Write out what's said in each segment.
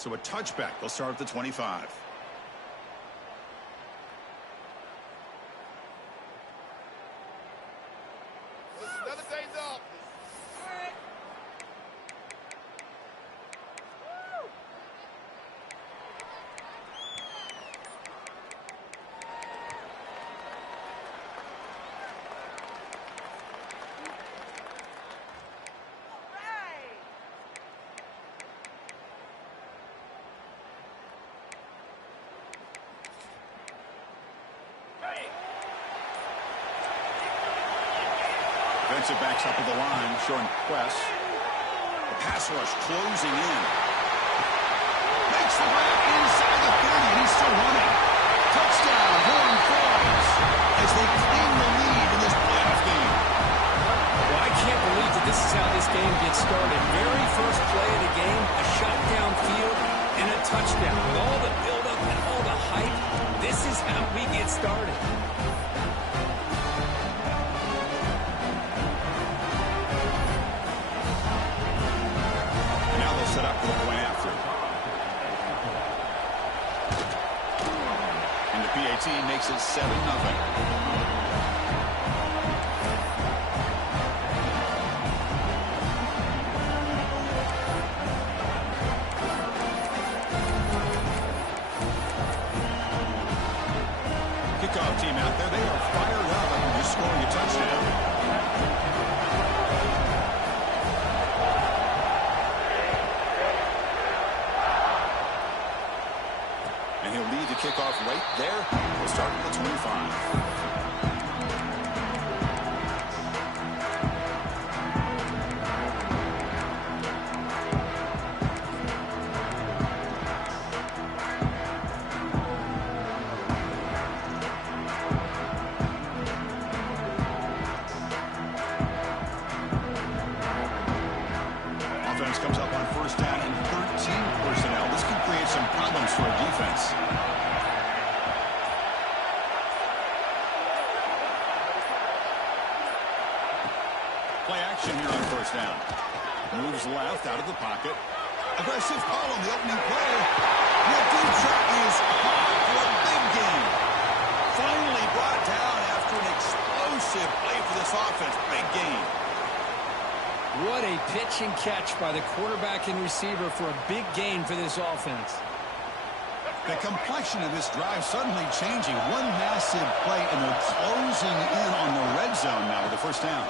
So a touchback. They'll start at the 25. Defensive backs up at the line, showing press. The pass rush closing in. Makes the grab inside the 30, and he's still running. Touchdown, Horn Frogs, as they claim the lead in this playoff game. Well, I can't believe that this is how this game gets started. Very first play of the game, a shot downfield, and a touchdown. With all the buildup and all the hype, this is how we get started. Set up for the point after. And the PAT makes it 7-0. Kickoff team out there, they are fired up after just scoring a touchdown. Kickoff right there. We'll start at the 25. Offense comes up on first down and 13 personnel. This could create some problems for a defense. Play action here on first down. Moves left out of the pocket. Aggressive call on the opening play. The deep shot is caught for a big gain. Finally brought down after an explosive play for this offense. Big gain. What a pitch and catch by the quarterback and receiver for a big gain for this offense. The complexion of this drive suddenly changing. One massive play, and they're closing in on the red zone now with the first down.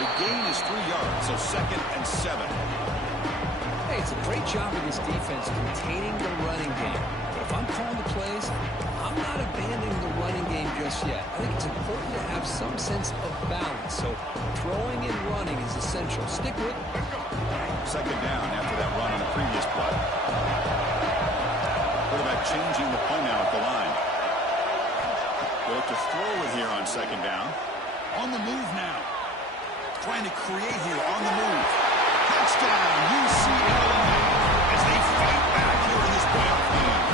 The gain is 3 yards, so 2nd and 7. Hey, it's a great job of this defense containing the running game. But if I'm calling the plays, I'm not abandoning the running game just yet. I think it's important to have some sense of balance. So throwing and running is essential. Stick with it. 2nd down after that run on the previous play. Quarterback changing the play now at the line. They'll look to throw it here on 2nd down. On the move now. Trying to create here on the move. Touchdown, UCLA, as they fight back here in this playoff game.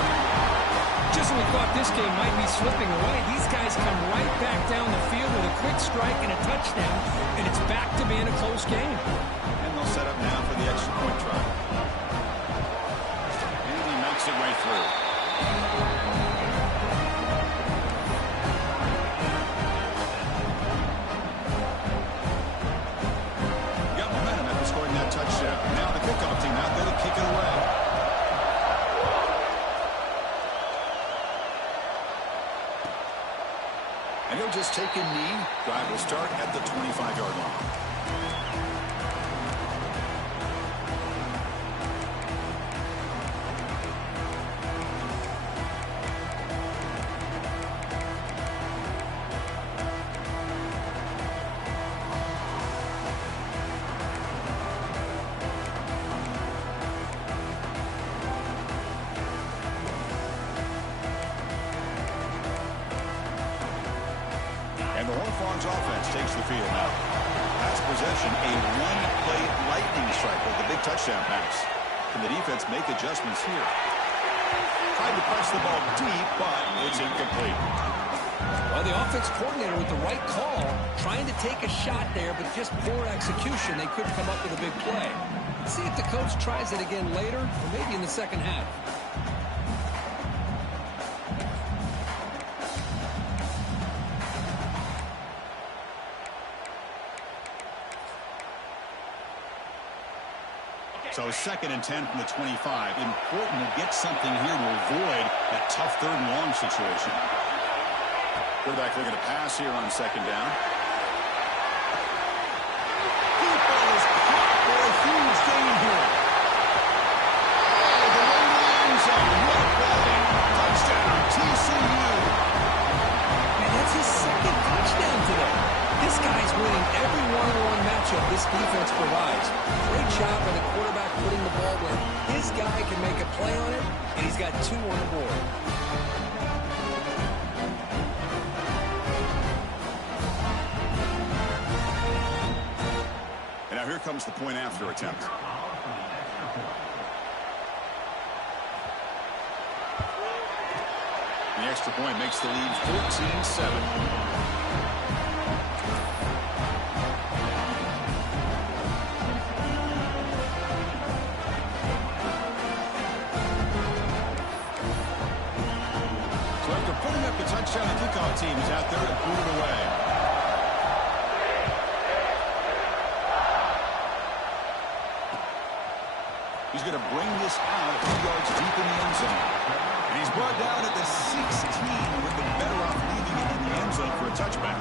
Just when we thought this game might be slipping away, these guys come right back down the field with a quick strike and a touchdown, and it's back to being a close game. And they'll set up now for the extra point try. And he makes it right through. Touchdown. Now the kickoff team out there to kick it away. And he'll just take a knee. Drive will start at the 25-yard line. The Horn-Frogs offense takes the field now. Pass possession, a one-play lightning strike with the big touchdown pass. Can the defense make adjustments here? Tried to press the ball deep, but it's incomplete. Well, the offense coordinator with the right call, trying to take a shot there, but just poor execution. They couldn't come up with a big play. Let's see if the coach tries it again later, or maybe in the second half. So 2nd and 10 from the 25. Important to get something here to avoid that tough 3rd and long situation. Quarterback looking to pass here on 2nd down. Deep ball is caught for a huge gain here. Oh, the way to the end zone. What play. Touchdown, TCU. And that's his 2nd touchdown today. This guy's winning every one-on-one matchup this defense provides. Great job by the quarterback putting the ball where his guy can make a play on it, and he's got 2 on the board. And now here comes the point after attempt. The extra point makes the lead 14-7. Touchdown, the kickoff team is out there to boot it away. He's going to bring this out a few yards deep in the end zone. And he's brought down at the 16 with the better off leaving it in the end zone for a touchback.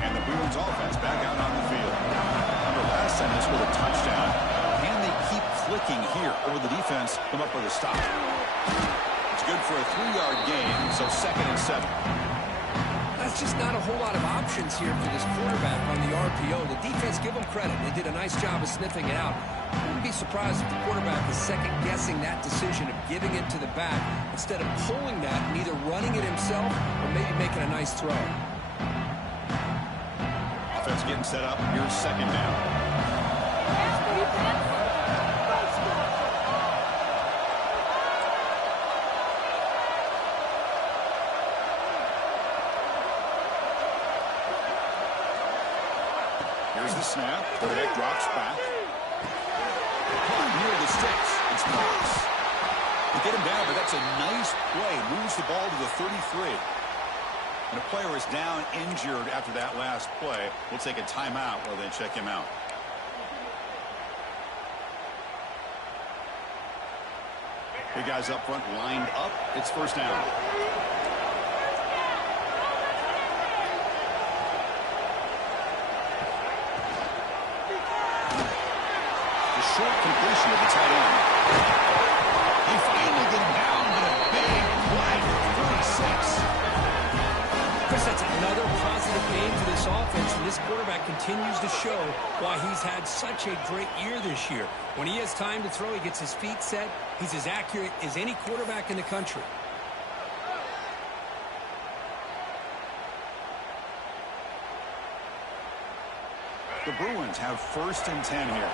And the Bruins offense back out on the field. And this with a touchdown. Can they keep clicking here, or the defense come up with a stop? It's good for a 3-yard gain, so 2nd and 7. That's just not a whole lot of options here for this quarterback on the RPO. The defense, give them credit. They did a nice job of sniffing it out. I wouldn't be surprised if the quarterback is second-guessing that decision of giving it to the back instead of pulling that and either running it himself or maybe making a nice throw. Offense getting set up. Here's 2nd down. Here's the snap. Quarterback drops back. Caught near the sticks. It's close. They get him down, but that's a nice play. Moves the ball to the 33. And a player is down injured after that last play. We'll take a timeout while they check him out. Big guys up front lined up. It's 1st down. The short completion of the tight end. They finally get him down, but a big play for 46. Chris, that's another positive game for this offense, and this quarterback continues to show why he's had such a great year this year. When he has time to throw, he gets his feet set. He's as accurate as any quarterback in the country. The Bruins have 1st and 10 here.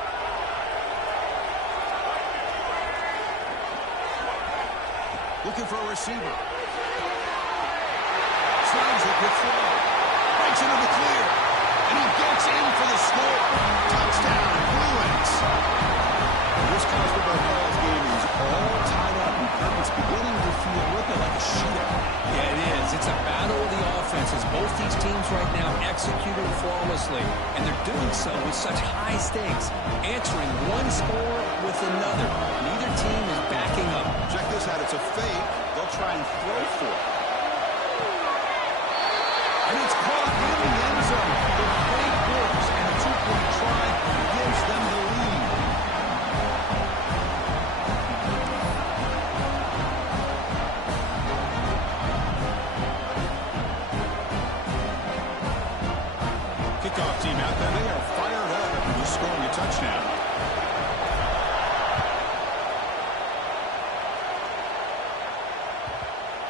Looking for a receiver. Slides it with throw. Breaks into the clear. And he gets in for the score. Touchdown, Bruins. This college football playoff game is all tied up, and it's beginning to feel a little bit like a shootout. Yeah, it is. It's a battle of the offenses. Both these teams right now executing flawlessly, and they're doing so with such high stakes, answering one score with another. Neither team is backing up. Check this out. It's a fake. They'll try and throw for it. And it's caught in the end zone. The fake works, and a 2-point try gives them the lead. Kickoff team out there. They are fired up after just scoring a touchdown.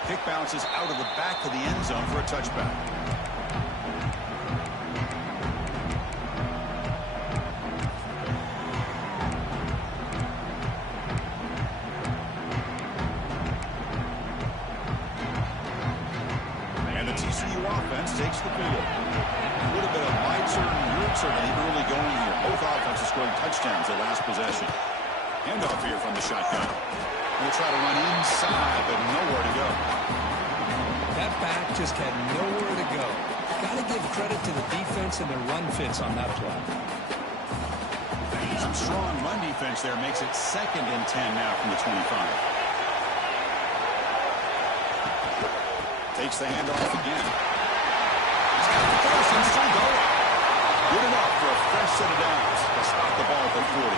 Kick bounces out of the back of the end zone for a touchback. offense takes the field. A little bit of lights or roots in the early going here. Both offenses scoring touchdowns their last possession. Handoff here from the shotgun. We'll try to run inside, but nowhere to go. That back just had nowhere to go. Got to give credit to the defense and their run fits on that play. Some strong run defense there makes it 2nd and 10 now from the 25. Takes the handoff again. He's got the first and still going. Good enough for a fresh set of downs to stop the ball at the 40.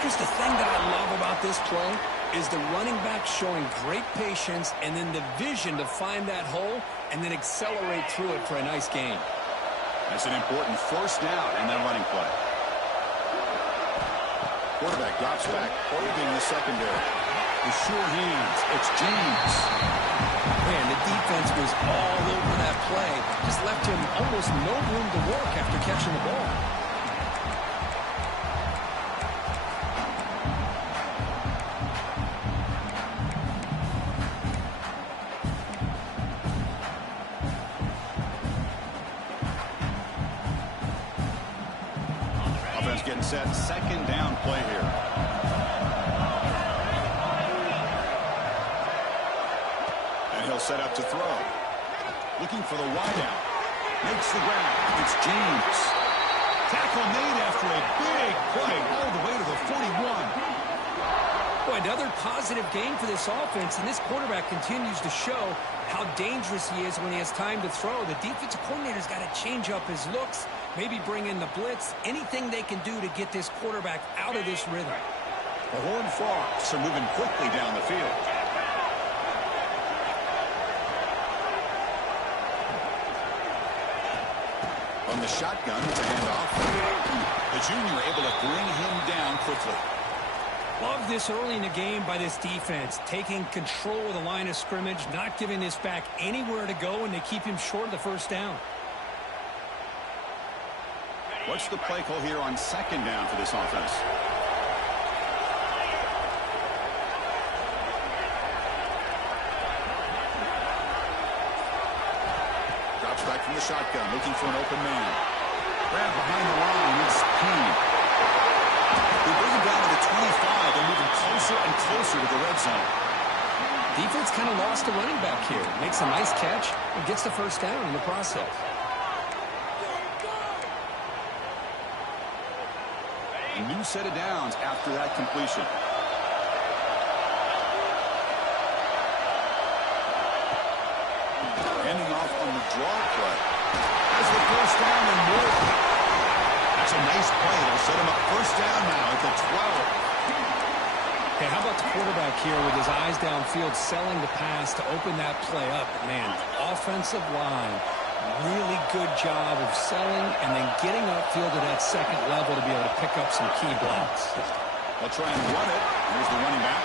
Here's the thing that I love about this play is the running back showing great patience and then the vision to find that hole and then accelerate through it for a nice gain. That's an important first down in that running play. Quarterback drops back, holding the secondary. With sure hands, it's James. Man, the defense was all over that play. Just left him almost no room to work after catching the ball. Offense getting set. 2nd down play here. And he'll set up to throw. Looking for the wideout. Makes the grab. It's James. Tackle made after a big play all the way to the 41. Boy, another positive game for this offense, and this quarterback continues to show how dangerous he is when he has time to throw. The defensive coordinator's got to change up his looks, maybe bring in the blitz, anything they can do to get this quarterback out of this rhythm. The Horned Frogs are moving quickly down the field. From the shotgun, it's a handoff. The junior able to bring him down quickly. Love this early in the game by this defense, taking control of the line of scrimmage, not giving this back anywhere to go, and they keep him short of the first down. What's the play call here on 2nd down for this offense? Drops back from the shotgun, looking for an open man. Grab behind the line, it's Payne. They bring him down to the 25. They're moving closer and closer to the red zone. Defense kind of lost a running back here. Makes a nice catch and gets the first down in the process. A new set of downs after that completion. Ending off on the draw play. Has the first down and more. That's a nice play. It'll set him up first down now at the 12. Okay, how about the quarterback here with his eyes downfield, selling the pass to open that play up? Man, offensive line, really good job of selling and then getting upfield to that 2nd level to be able to pick up some key blocks. They'll try and run it. Here's the running back.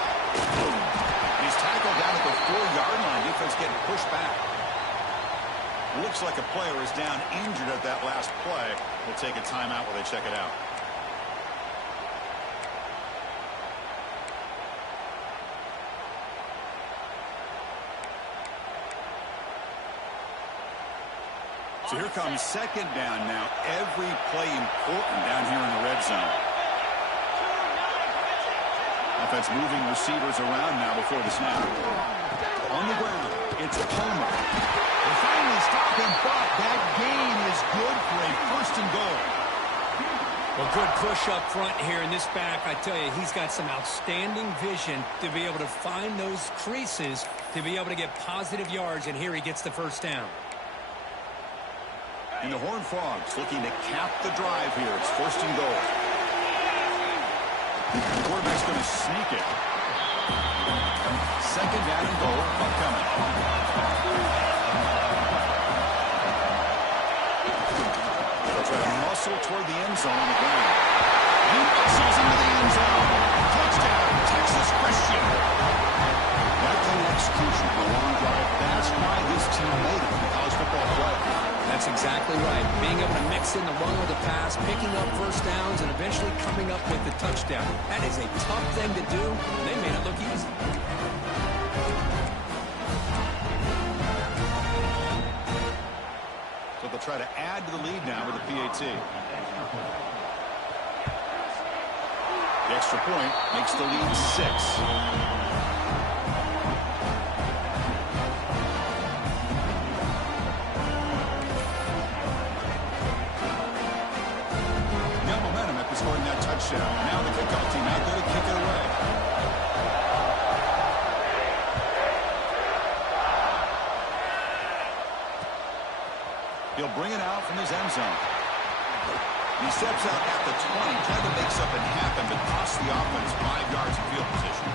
He's tackled down at the 4-yard line. Defense getting pushed back. Looks like a player is down injured at that last play. We'll take a timeout while they check it out. So here comes 2nd down now. Every play important down here in the red zone. Offense moving receivers around now before the snap. On the ground, it's Palmer. They finally stop him, but that gain is good for a 1st and goal. Well, good push up front here in this back. I tell you, he's got some outstanding vision to be able to find those creases, to be able to get positive yards, and here he gets the first down. And the Horned Frogs looking to cap the drive here. It's 1st and goal. The quarterback's going to sneak it. 2nd down and goal. Upcoming. They'll try to muscle toward the end zone on the ground. He muscles into the end zone. Touchdown, Texas Christian. That kind of execution for a long drive. That's why this team made it in the college football playoff. That's exactly right. Being able to mix in the run with the pass, picking up first downs, and eventually coming up with the touchdown. That is a tough thing to do, and they made it look easy. try to add to the lead now with a PAT. The extra point makes the lead 6. Scoring that touchdown. Now the kickoff team out there to kick it away. He'll bring it out from his end zone. He steps out at the 20, trying to make something happen, but costs the offense 5 yards of field position.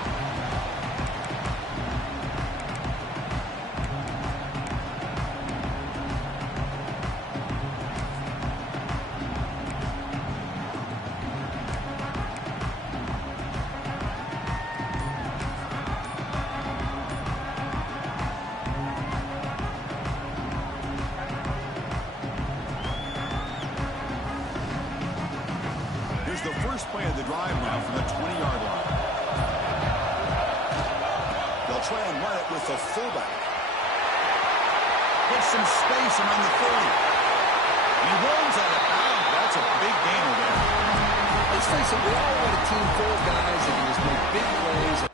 The first play of the drive now from the 20-yard line. They'll try and run it with the fullback. Gets some space around the 30. He rolls out of bounds. That's a big gainer there. Let's face it, we all want a team full of guys that can just make big plays.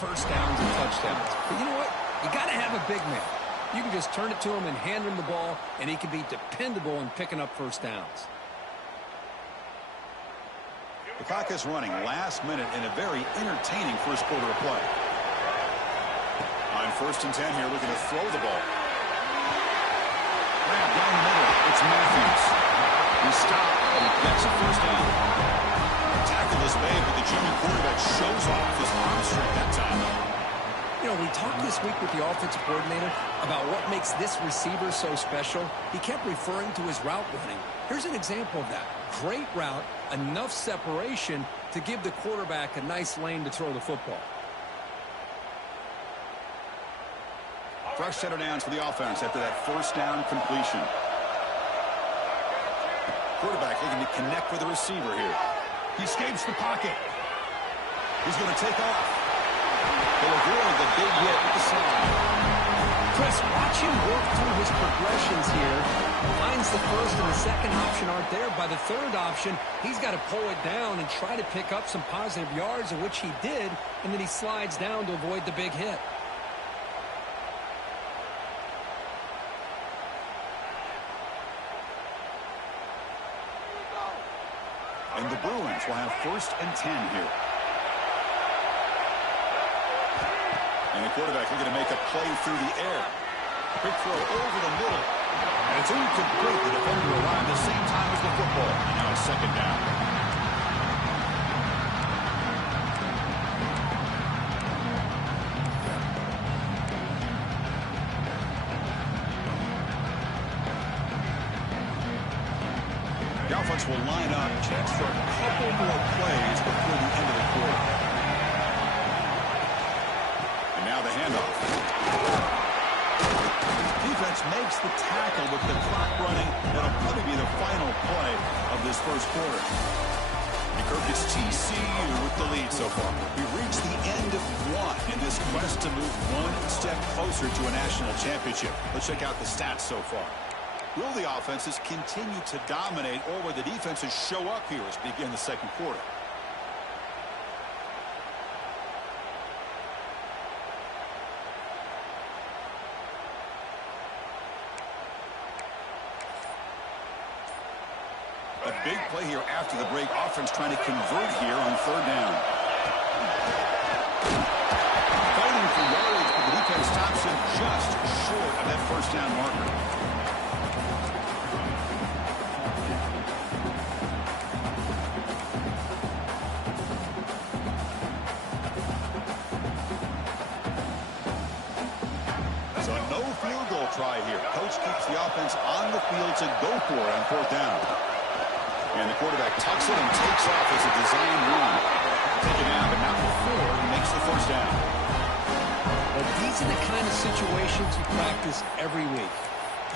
First downs and touchdowns. But you know what? You got to have a big man. You can just turn it to him and hand him the ball, and he can be dependable in picking up first downs. The clock is running last minute in a very entertaining first quarter of play. On 1st and 10 here, looking to throw the ball. Grab down the middle. It's Matthews. He stopped, and he gets a first down. Tackle is made, but the junior quarterback shows off his arm strength that time. You know, we talked this week with the offensive coordinator about what makes this receiver so special. He kept referring to his route running. Here's an example of that. Great route, enough separation to give the quarterback a nice lane to throw the football. Fresh set of downs for the offense after that first down completion. Quarterback looking to connect with the receiver here. He escapes the pocket. He's going to take off. He'll avoid the big hit with the slide. Chris, watch him work through his progressions here. Finds the first and the second option aren't there. By the third option, he's got to pull it down and try to pick up some positive yards, of which he did, and then he slides down to avoid the big hit. And the Bruins will have 1st and 10 here. And the quarterback looking to make a play through the air. Quick throw over the middle. And it's incomplete. The defender arrived at the same time as the football. And now it's 2nd down. The offense will line up, chance for a couple more plays before the end of the quarter. And now the handoff. Defense makes the tackle with the clock running. That'll probably be the final play of this first quarter. And Kirk, it's TCU with the lead so far. We've reached the end of one in this quest to move one step closer to a national championship. Let's check out the stats so far. Will the offenses continue to dominate, or will the defenses show up here as we begin the second quarter? A big play here after the break. Offense trying to convert here on 3rd down. just short of that first down marker. So no field goal try here. Coach keeps the offense on the field to go for it on fourth down. And the quarterback tucks it and takes off as a design run. Taken out, but now Ford makes the first down. Well, these are the kind of situations you practice every week.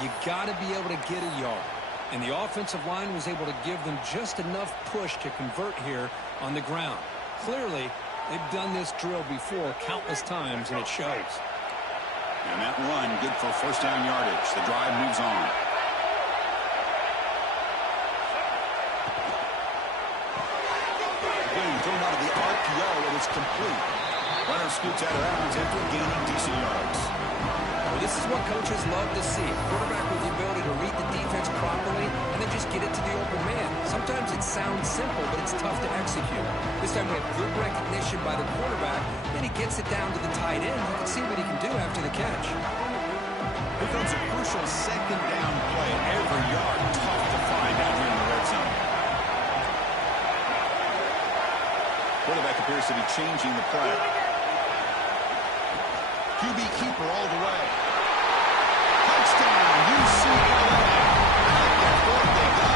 You got to be able to get a yard. And the offensive line was able to give them just enough push to convert here on the ground. Clearly, they've done this drill before countless times, and it shows. And that run, good for first down yardage. The drive moves on. Again, thrown out of the RPO, and it's complete. Runner scoots out of bounds after gaining decent yards. Well, this is what coaches love to see. A quarterback with the ability to read the defense properly and then just get it to the open man. Sometimes it sounds simple, but it's tough to execute. This time we have good recognition by the quarterback. Then he gets it down to the tight end. You can see what he can do after the catch. Here comes a crucial second down play. Every yard tough to find out here in the red zone. Quarterback appears to be changing the play. QB keeper all the way. Touchdown, UCLA. Back and forth they go.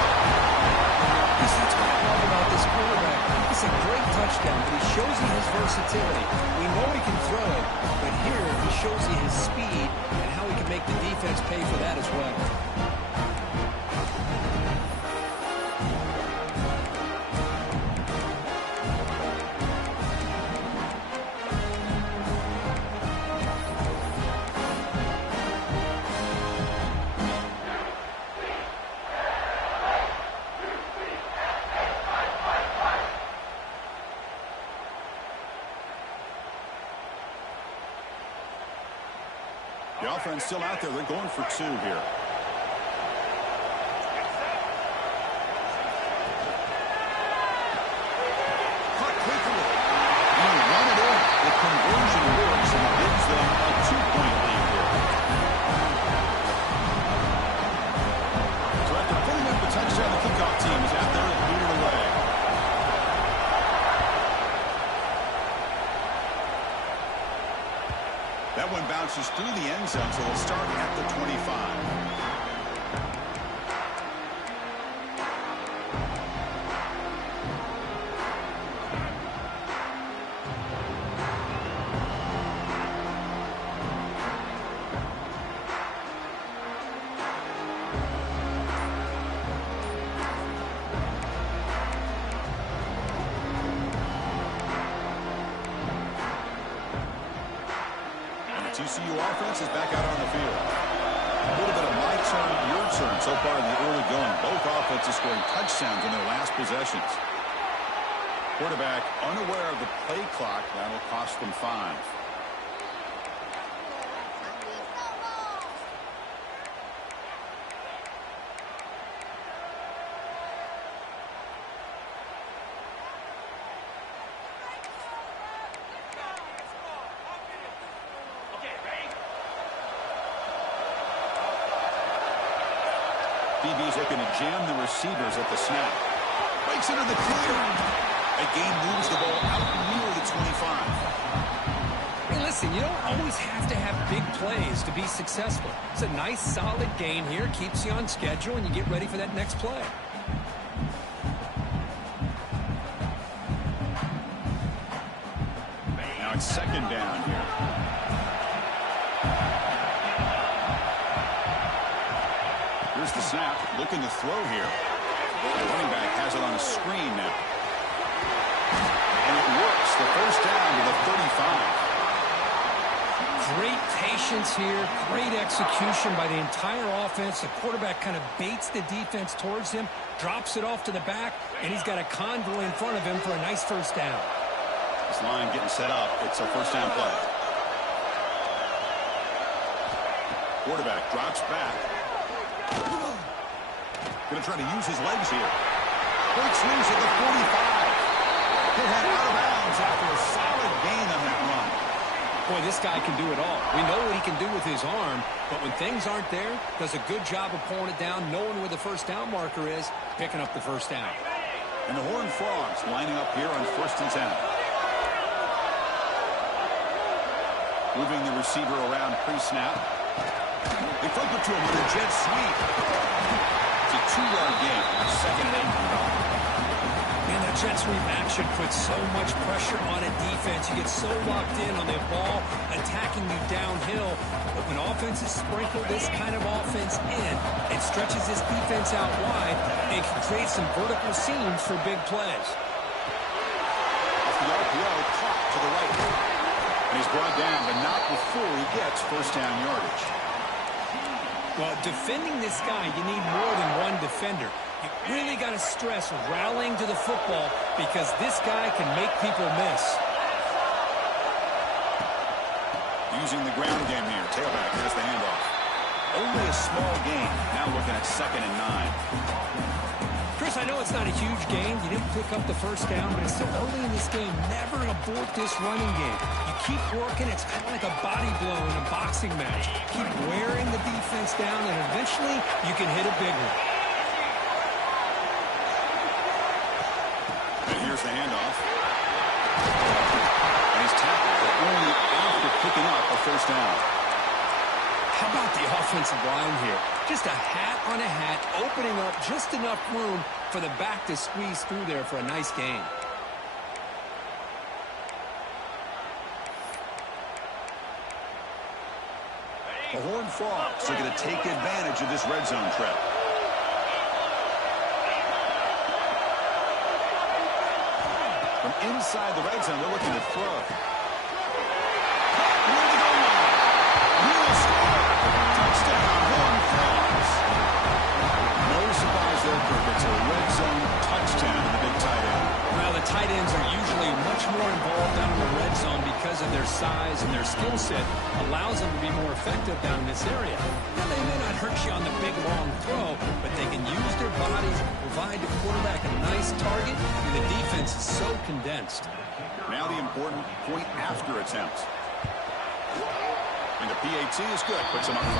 That's what I love about this quarterback. It's a great touchdown, but he shows you his versatility. We know he can throw it, but here he shows you his speed and how he can make the defense pay for that as well. The offense still out there. They're going for two here. Cut quickly. And run it in. The conversion works and gives them a 2-point lead here. So after putting up the touchdown, the kickoff team is out there and lead it away. That one bounces through the end zone, so they'll start at the 25. TCU offense is back out on the field. A little bit of my turn, your turn so far in the early going. Both offenses scoring touchdowns in their last possessions. Quarterback unaware of the play clock. That'll cost them 5. DB's looking to jam the receivers at the snap. Breaks into the clear. A gain moves the ball out near the 25. Hey, listen, you don't always have to have big plays to be successful. It's a nice, solid gain here. Keeps you on schedule, and you get ready for that next play. Now it's second down here. Here's the snap, looking to throw here. The running back has it on a screen now. And it works. The first down to the 35. Great patience here. Great execution by the entire offense. The quarterback kind of baits the defense towards him, drops it off to the back, and he's got a convoy in front of him for a nice first down. This line getting set up. It's a first down play. Quarterback drops back. Going to try to use his legs here. Breaks loose at the 45. Hit out of bounds after a solid gain on that run. Boy, this guy can do it all. We know what he can do with his arm, but when things aren't there, does a good job of pulling it down, knowing where the first down marker is, picking up the first down. And the Horned Frogs lining up here on 1st and 10. Moving the receiver around pre-snap. They flip it to him with a jet sweep. It's a 2-yard gain. 2nd and 8. Man, that jet sweep action puts so much pressure on a defense. You get so locked in on their ball attacking you downhill. But when offenses sprinkle this kind of offense in, it stretches this defense out wide and can create some vertical seams for big plays. Off the RPO, clock to the right. And he's brought down, but not before he gets first down yardage. Well, defending this guy, you need more than one defender. You really got to stress rallying to the football because this guy can make people miss. Using the ground game here. Tailback, here's the handoff. Only a small gain. Now looking at 2nd and 9. Chris, I know it's not a huge gain. You didn't pick up the first down, but it's still early in this game. Never abort this running game. You keep working. It's kind of like a body blow in a boxing match. Keep wearing the defense down, and eventually you can hit a big one. And here's the handoff. And he's tackled, but only after picking up a first down. How about the offensive line here? Just a hat on a hat, opening up just enough room for the back to squeeze through there for a nice gain. The Horned Frogs are going to take advantage of this red zone trap. From inside the red zone, they're looking to throw. Near the goal line. Will score. Touchdown, Horned Frogs. No surprise there, Kirk. It's a red zone touchdown to the big tight end. Well, the tight ends are usually much more involved down in the red zone because of their size and their skill set. Allows them to be more effective down in this area. Now, they may not hurt you on the big, long throw, but they can use their bodies, provide the quarterback a nice target, and the defense is so condensed. Now the important point after attempt. And the PAT is good. Puts him up 5.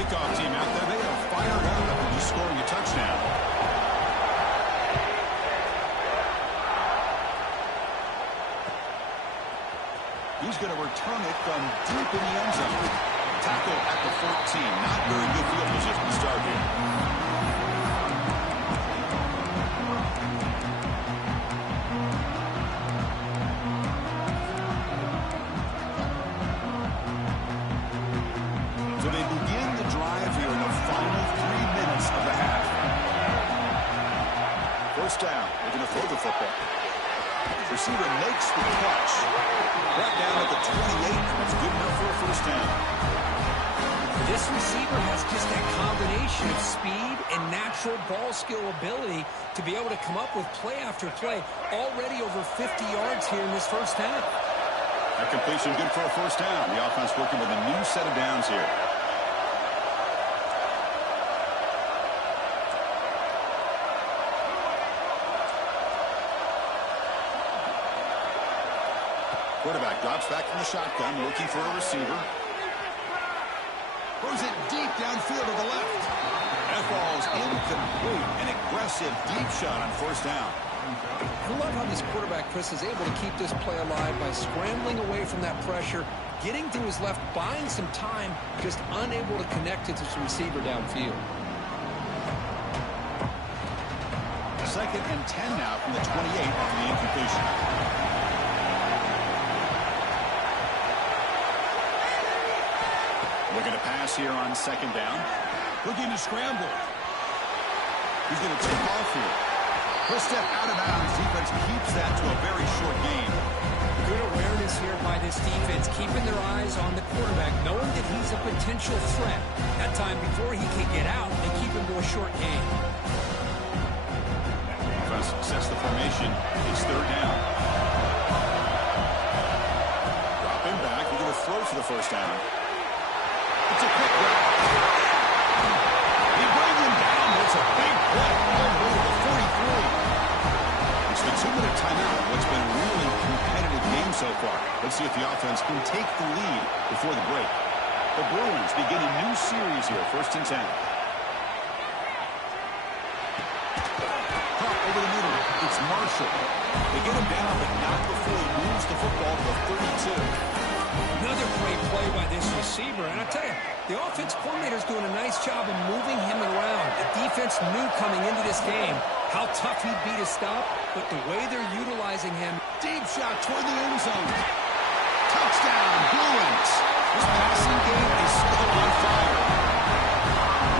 Kickoff team out there. They are fired up after just scoring a touchdown. He's going to return it from deep in the end zone. Tackle at the 14. Not very good field position to start here. So they begin the drive here in the final 3 minutes of the half. First down. They're going to throw the football. Receiver makes the catch. Brought down at the 28. That's good enough for a first down. This receiver has just that combination of speed and natural ball skill ability to be able to come up with play after play. Already over 50 yards here in this first half. That completion good for a first down. The offense working with a new set of downs here. Quarterback drops back from the shotgun, looking for a receiver. Throws it deep downfield to the left. That ball's incomplete. An aggressive deep shot on first down. I love how this quarterback, Chris, is able to keep this play alive by scrambling away from that pressure, getting to his left, buying some time, just unable to connect it to his receiver downfield. 2nd and 10 now from the 28 after the incompletion. Looking to pass here on 2nd down. Looking to scramble. He's going to take off here. He'll step out of bounds. Defense keeps that to a very short gain. Good awareness here by this defense, keeping their eyes on the quarterback, knowing that he's a potential threat. That time before he can get out, they keep him to a short gain. Defense sets the formation. It's 3rd down. Drop him back. We're going to throw for the first down. It's a quick grab. He brings him down. It's a big play. far. Let's see if the offense can take the lead before the break. The Bruins begin a new series here, 1st and 10. Caught over the middle. It's Marshall. They get him down, but not before he moves the football to the 32. Another great play by this receiver. And I tell you, the offense coordinator's doing a nice job of moving him around. The defense knew coming into this game how tough he'd be to stop, but the way they're utilizing him. Deep shot toward the end zone. Touchdown, Bruins. This passing game is still on fire.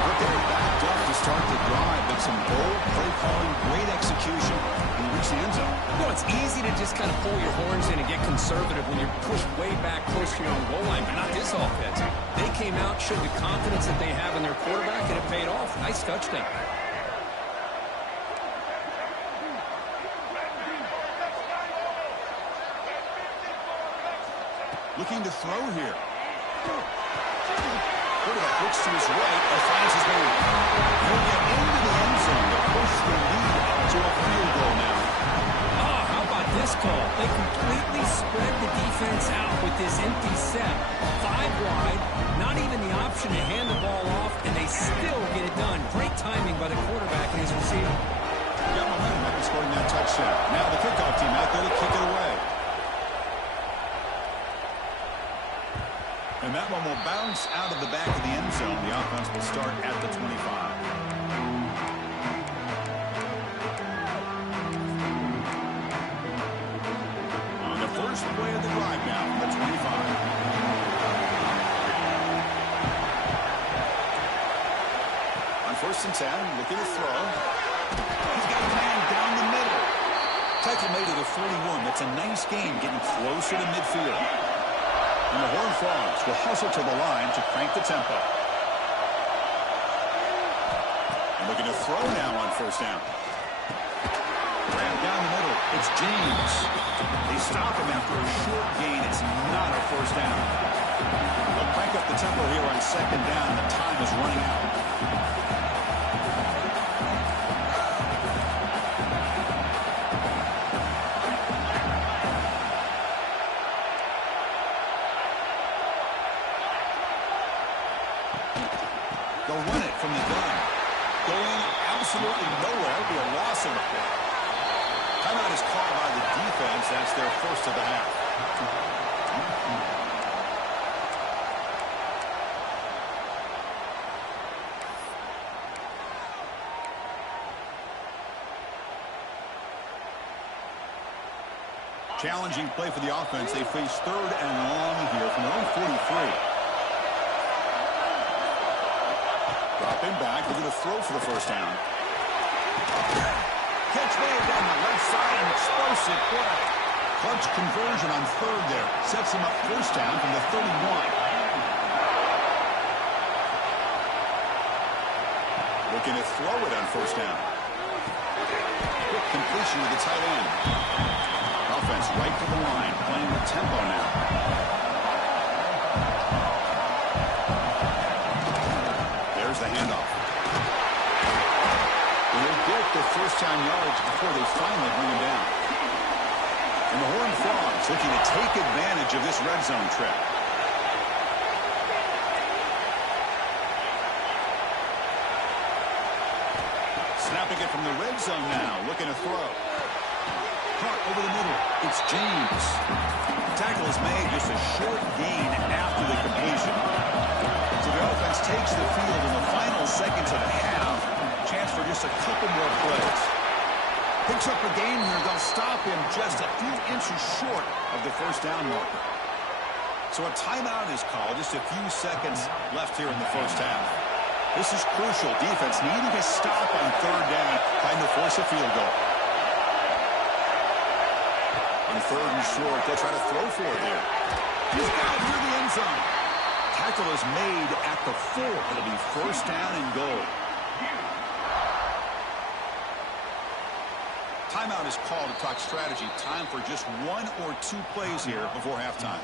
But they're backed up to start the drive, but some bold play calling, great execution, and reach the end zone. You know, it's easy to just kind of pull your horns in and get conservative when you're pushed way back close to your own goal line, but not this offense. They came out, showed the confidence that they have in their quarterback, and it paid off. Nice touchdown. Looking to throw here. Quarterback looks to his right and finds his man. He'll get into the end zone to push the lead to a field goal now. Oh, how about this call? They completely spread the defense out with this empty set. 5 wide, not even the option to hand the ball off, and they still get it done. Great timing by the quarterback and his receiver. Got momentum after scoring that touchdown. Now the kickoff team out there to kick it away. And that one will bounce out of the back of the end zone. The offense will start at the 25. On the first play of the drive now, the 25. On 1st and 10, looking to throw. He's got a man down the middle. Tackle made to the 41. That's a nice game, getting closer to midfield. And the Horned Frogs will hustle to the line to crank the tempo. And looking to throw now on 1st down. Ran down the middle. It's James. They stop him after a short gain. It's not a 1st down. They'll crank up the tempo here on 2nd down. The time is running out. They'll run it from the gun. Going absolutely nowhere. It'll be a loss of the play. Timeout is called by the defense. That's their 1st of the half. Challenging play for the offense. They face 3rd and long here from their own 43. Dropping back, looking to throw for the 1st down. Catch made down the left side, an explosive play. Clutch conversion on 3rd there. Sets him up 1st down from the 31. Looking to throw it on 1st down. Quick completion to the tight end. Offense right to the line, playing with tempo now. The handoff. They'll get the 1st down yards before they finally bring him down. And the Horned Frogs looking to take advantage of this red zone trip. Snapping it from the red zone now, looking to throw. Caught over the middle. It's James. The tackle is made, just a short gain after the completion. So the offense takes the field in the final seconds of the half. Chance for just a couple more plays. Picks up a gain here. They'll stop him just a few inches short of the 1st down marker. So a timeout is called. Just a few seconds left here in the 1st half. This is crucial. Defense needing a stop on 3rd down, trying to force a field goal. On 3rd and short, they'll try to throw for it here. He's got it through the end zone. Tackle is made at the 4. It'll be 1st down and goal. Timeout is called to talk strategy. Time for just 1 or 2 plays here before halftime.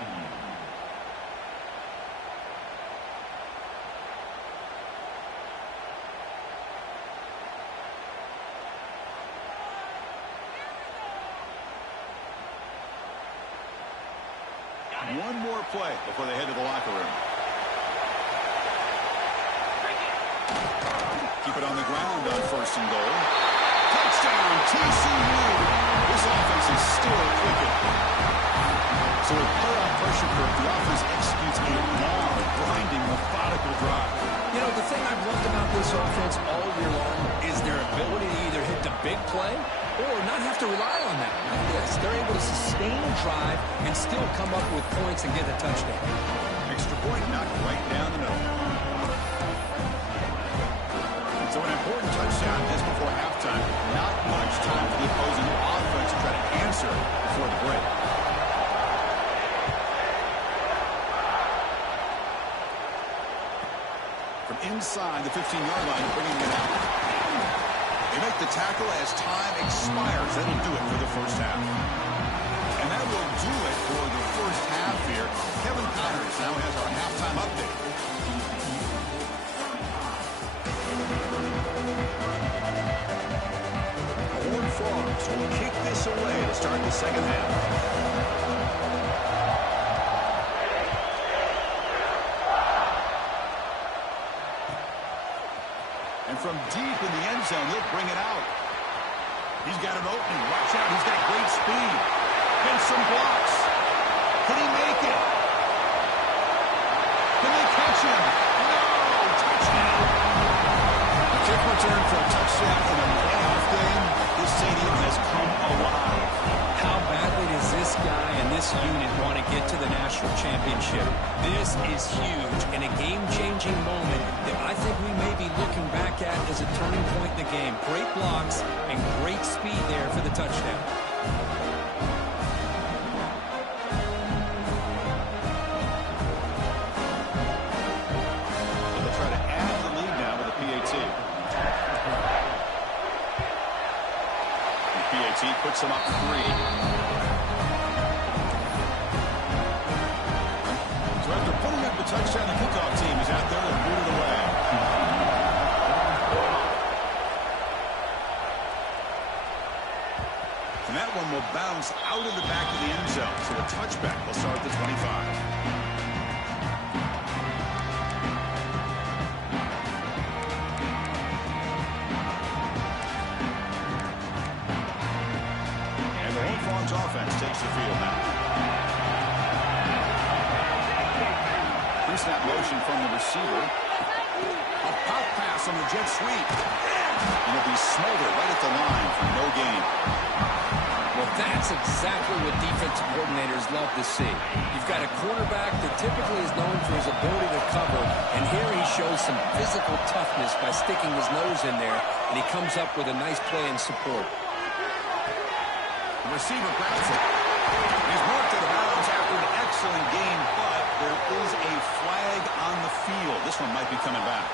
one more play before they head to the locker room. Keep it on the ground on 1st and goal. Touchdown, TCU. This offense is still clicking. So with playoff pressure curve, the offense executes a long, grinding, methodical drive. You know, the thing I've loved about this offense all year long is their ability to either hit the big play or not have to rely on that. Like this, they're able to sustain a drive and still come up with points and get a touchdown. Extra point knocked right down the middle. So an important touchdown just before halftime. Not much time for the opposing offense to try to answer before the break. From inside the 15-yard line, bringing it out. They make the tackle as time expires. That'll do it for the first half. And that will do it for the first half here. Kevin Connors now has our halftime update. Horned Frogs will kick this away to start the second half. And from deep in the end zone, they'll bring it out. He's got an opening. Watch out. He's got great speed. And some blocks. Can he make it? Can they catch him? No! Touchdown! A kick return for a touchdown in a playoff game. This stadium has come alive. How badly does this guy and this unit want to get to the national championship? This is huge and a game-changing moment that I think we may be looking back at as a turning point in the game. Great blocks and great speed there for the touchdown. They'll try to add the lead now with a PAT. The PAT puts them up 3. After putting up the touchdown, the kickoff team is out there to boot it away. And that one will bounce out of the back of the end zone. So a touchback will start at the 25. And the Horned Frogs offense takes the field now. Pre-snap motion from the receiver. A pop pass on the jet sweep. And it'll be smothered right at the line for no gain. Well, that's exactly what defensive coordinators love to see. You've got a quarterback that typically is known for his ability to cover, and here he shows some physical toughness by sticking his nose in there, and he comes up with a nice play and support. The receiver grabs it. He's marked out of bounds after an excellent game, but there is a flag on the field. This one might be coming back.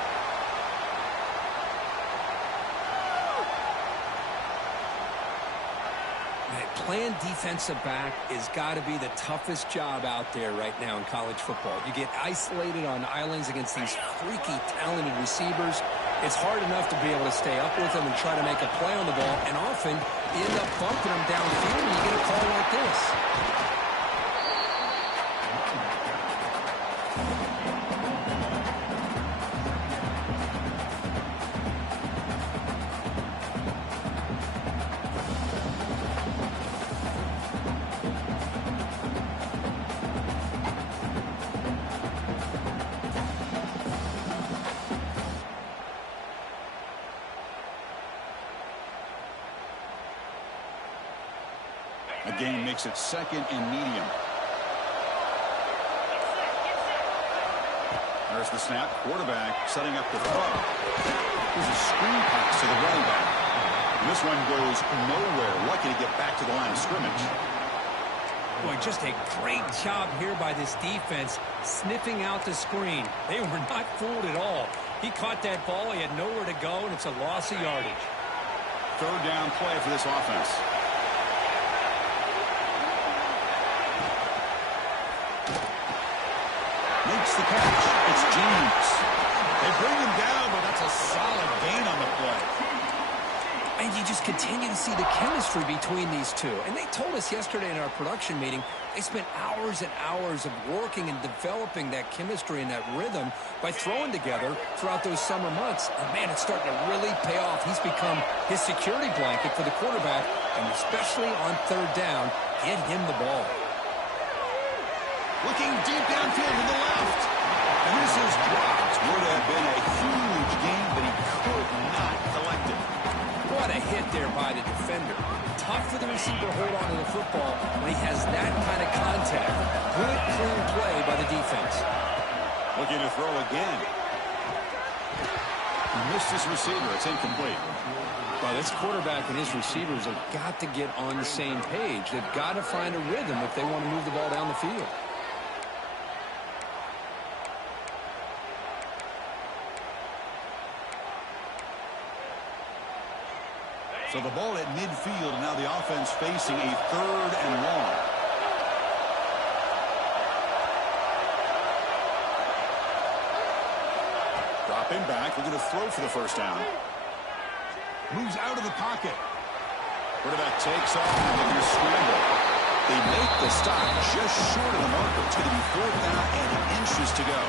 Playing defensive back has got to be the toughest job out there right now in college football. You get isolated on islands against these freaky, talented receivers. It's hard enough to be able to stay up with them and try to make a play on the ball, and often you end up bumping them downfield and you get a call like this. The game makes it 2nd and medium. There's the snap. Quarterback setting up the throw. There's a screen pass to the running back. And this one goes nowhere. Lucky to get back to the line of scrimmage. Boy, just a great job here by this defense, sniffing out the screen. They were not fooled at all. He caught that ball. He had nowhere to go, and it's a loss of yardage. 3rd down play for this offense. Makes the catch. It's James. They bring him down, but that's a solid gain on the play. And you just continue to see the chemistry between these two. And they told us yesterday in our production meeting, they spent hours and hours of working and developing that chemistry and that rhythm by throwing together throughout those summer months. And, man, it's starting to really pay off. He's become his security blanket for the quarterback, and especially on third down, get him the ball. Looking deep downfield to the left. And this is dropped. Would have been a huge game, but he could not collect it. What a hit there by the defender. Tough for the receiver to hold on to the football when he has that kind of contact. Good, clean play by the defense. Looking to throw again. He missed his receiver. It's incomplete. Well, this quarterback and his receivers have got to get on the same page. They've got to find a rhythm if they want to move the ball down the field. So the ball at midfield, and now the offense facing a 3rd and long. Dropping back, looking to throw for the first down. Moves out of the pocket. Quarterback takes off and looking to scramble. They make the stop just short of the marker. It's going to be 4th down and inches to go.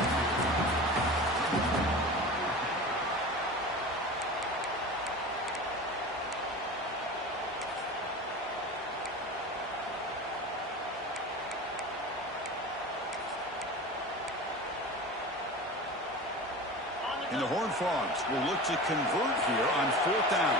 And the Horned Frogs will look to convert here on 4th down.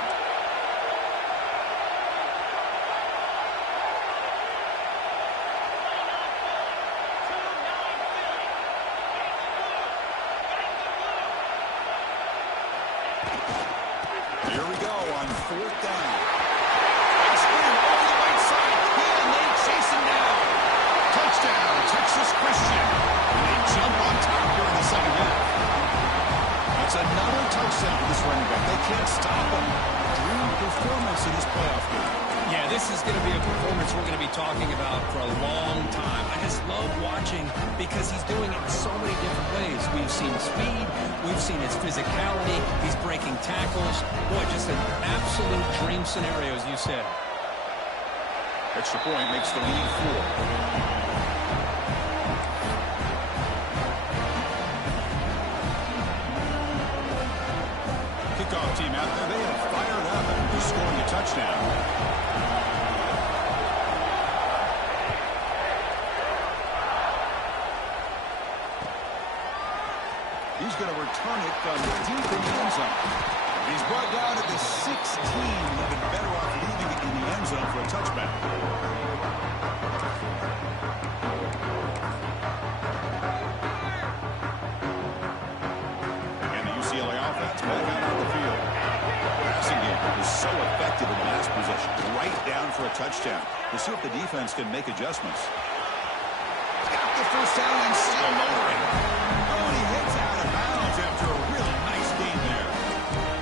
Here we go on 4th down. Spin over the right side. And they chase him down. Touchdown, Texas Christian. And they jump on top here in the second half. It's another touchdown for this running back. They can't stop him. Dream performance in this playoff game. Yeah, this is going to be a performance we're going to be talking about for a long time. I just love watching because he's doing it in so many different ways. We've seen speed. We've seen his physicality. He's breaking tackles. Boy, just an absolute dream scenario, as you said. Extra point makes the lead 4. Kickoff team out there, they have fired up and scoring a touchdown. He's going to return it from deep in the end zone. He's brought down at the 16. They've been better off leaving it in the end zone for a touchback. UCLA offense back out on the field. Passing game is so effective in the last possession. Right down for a touchdown. We'll see if the defense can make adjustments. Got the first down and still motoring. Oh, and he hits out of bounds after a really nice game there.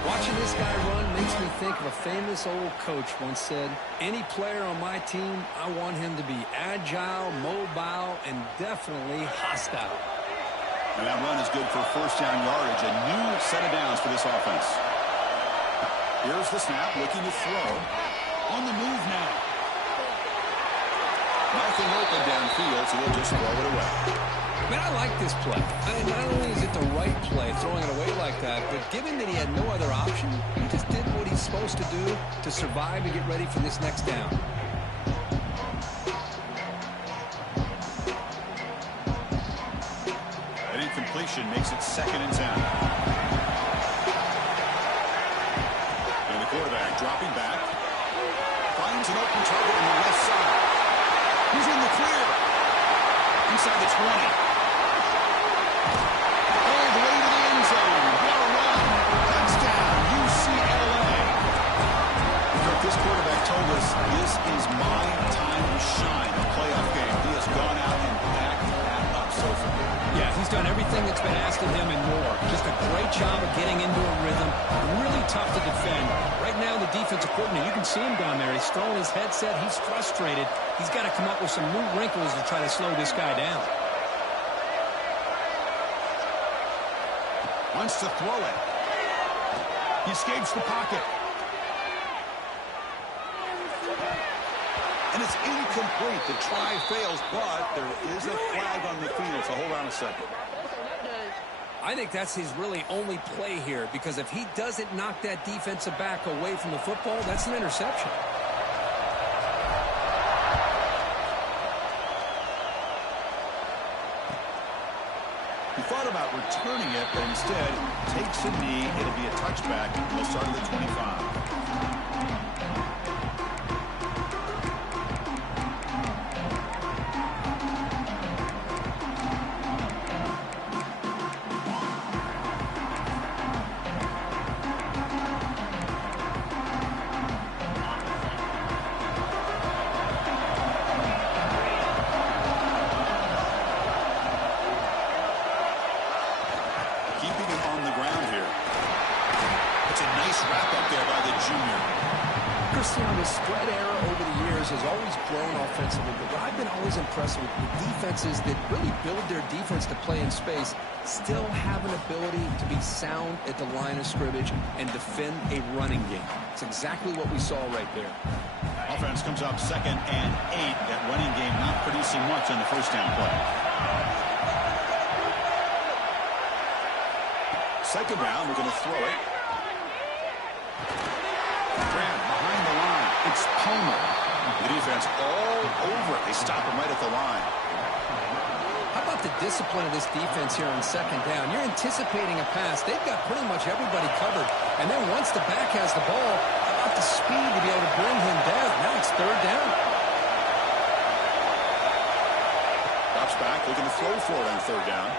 Watching this guy run makes me think of a famous old coach once said, any player on my team, I want him to be agile, mobile, and definitely hostile. And that run is good for first down yardage. A new set of downs for this offense. Here's the snap, looking to throw. On the move now. Nothing open downfield, so they'll just throw it away. Man, I like this play. I mean, not only is it the right play, throwing it away like that, but given that he had no other option, he just did what he's supposed to do to survive and get ready for this next down. Completion makes it 2nd and 10. And the quarterback dropping back. Finds an open target on the left side. He's in the clear. Inside the 20. All the way to the end zone. What a run. Touchdown, UCLA. This quarterback told us this is my time to shine. A playoff game. He has gone out and backed that up so far. Yeah, he's done everything that's been asked of him and more. Just a great job of getting into a rhythm. Really tough to defend. Right now, the defensive coordinator, you can see him down there. He's throwing his headset. He's frustrated. He's got to come up with some new wrinkles to try to slow this guy down. Wants to throw it. He escapes the pocket. And it's incomplete. The try fails, but there is a flag on the field, so hold on a second. I think that's his really only play here, because if he doesn't knock that defensive back away from the football, that's an interception. He thought about returning it, but instead takes a knee. It'll be a touchback. He'll start at the 25. Spread error over the years has always grown offensively, but what I've been always impressed with defenses that really build their defense to play in space still have an ability to be sound at the line of scrimmage and defend a running game. It's exactly what we saw right there. Offense comes up 2nd and 8. That running game not producing much on the first down play. 2nd down, we're going to throw it. Grant behind the line. It's Palmer. The defense all over it. They stop him right at the line. How about the discipline of this defense here on 2nd down? You're anticipating a pass. They've got pretty much everybody covered. And then once the back has the ball, how about the speed to be able to bring him down? Now it's 3rd down. Drops back, looking to throw for it on 3rd down.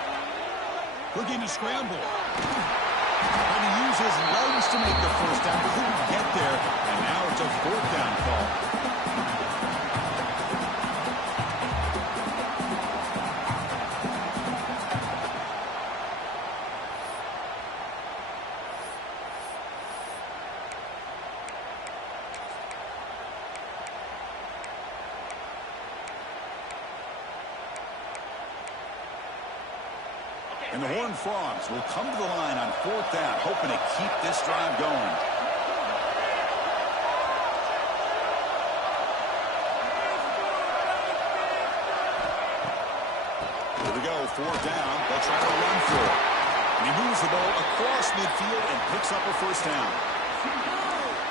Looking to scramble. Trying to use his legs to make the first down. Couldn't get there. And now it's a 4th down call. And the Horned Frogs will come to the line on 4th down, hoping to keep this drive going. Here we go, 4th down. They'll try to run for it. And he moves the ball across midfield and picks up a first down.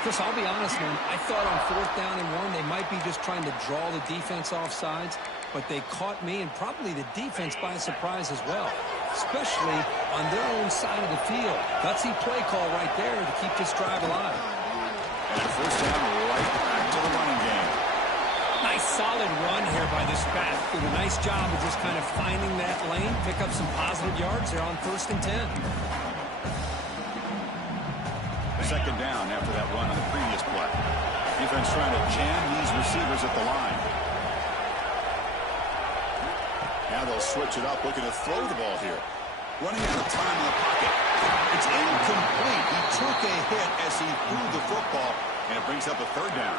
Chris, I'll be honest, man. I thought on 4th down and 1, they might be just trying to draw the defense off sides, but they caught me and probably the defense by surprise as well, especially on their own side of the field. Gutsy play call right there to keep this drive alive. And a first down right back to the running game. Nice solid run here by this back. Did a nice job of just kind of finding that lane, pick up some positive yards there on 1st and 10. 2nd down after that run on the previous play. Defense trying to jam these receivers at the line. Now they'll switch it up, looking to throw the ball here. Running out of time in the pocket. It's incomplete. He took a hit as he threw the football, and it brings up a 3rd down.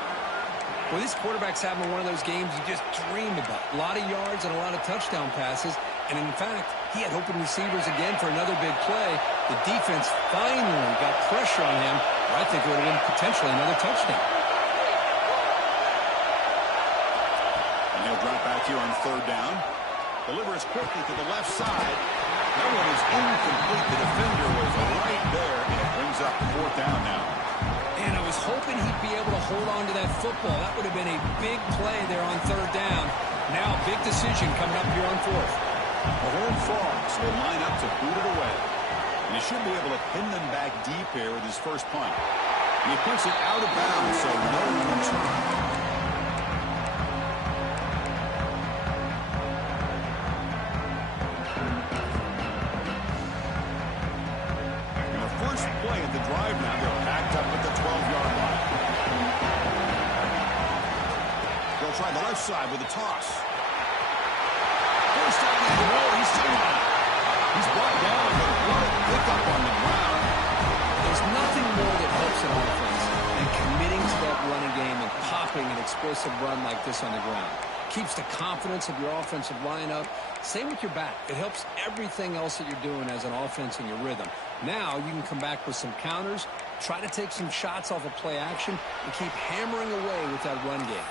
Well, this quarterback's having one of those games you just dream about. A lot of yards and a lot of touchdown passes. And in fact, he had open receivers again for another big play. The defense finally got pressure on him. I think it would have been potentially another touchdown. And he'll drop back here on 3rd down. Delivers quickly to the left side. That one is incomplete. The defender was right there, and it brings up 4th down now. And I was hoping he'd be able to hold on to that football. That would have been a big play there on 3rd down. Now, big decision coming up here on 4th. The Horned Frogs will line up to boot it away. And he should be able to pin them back deep here with his first punt. And he punts it out of bounds, so no return. Play at the drive now. They're backed up at the 12-yard line. They'll try the left side with a toss. First down and more. He's still on it. He's brought down, but what a pickup on the ground. There's nothing more that helps an offense than committing to that running game and popping an explosive run like this on the ground. Keeps the confidence of your offensive lineup. Same with your back. It helps everything else that you're doing as an offense in your rhythm. Now you can come back with some counters, try to take some shots off of play action, and keep hammering away with that run game.